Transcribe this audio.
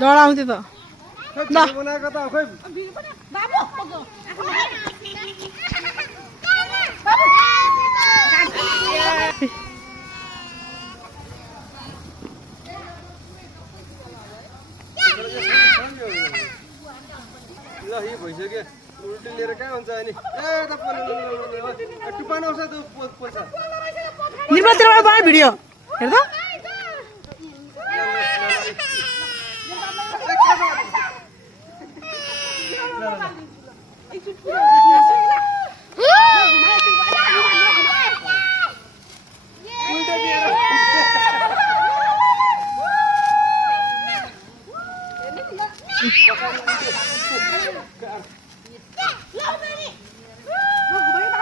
डराउँथ्यो त ल यो भइसक्यो उल्टी लिएर कहाँ हुन्छ अनि टुप्पा आउँछ त पोल्छ निर्वाचनबाट बना भिडियो हेर्दा ल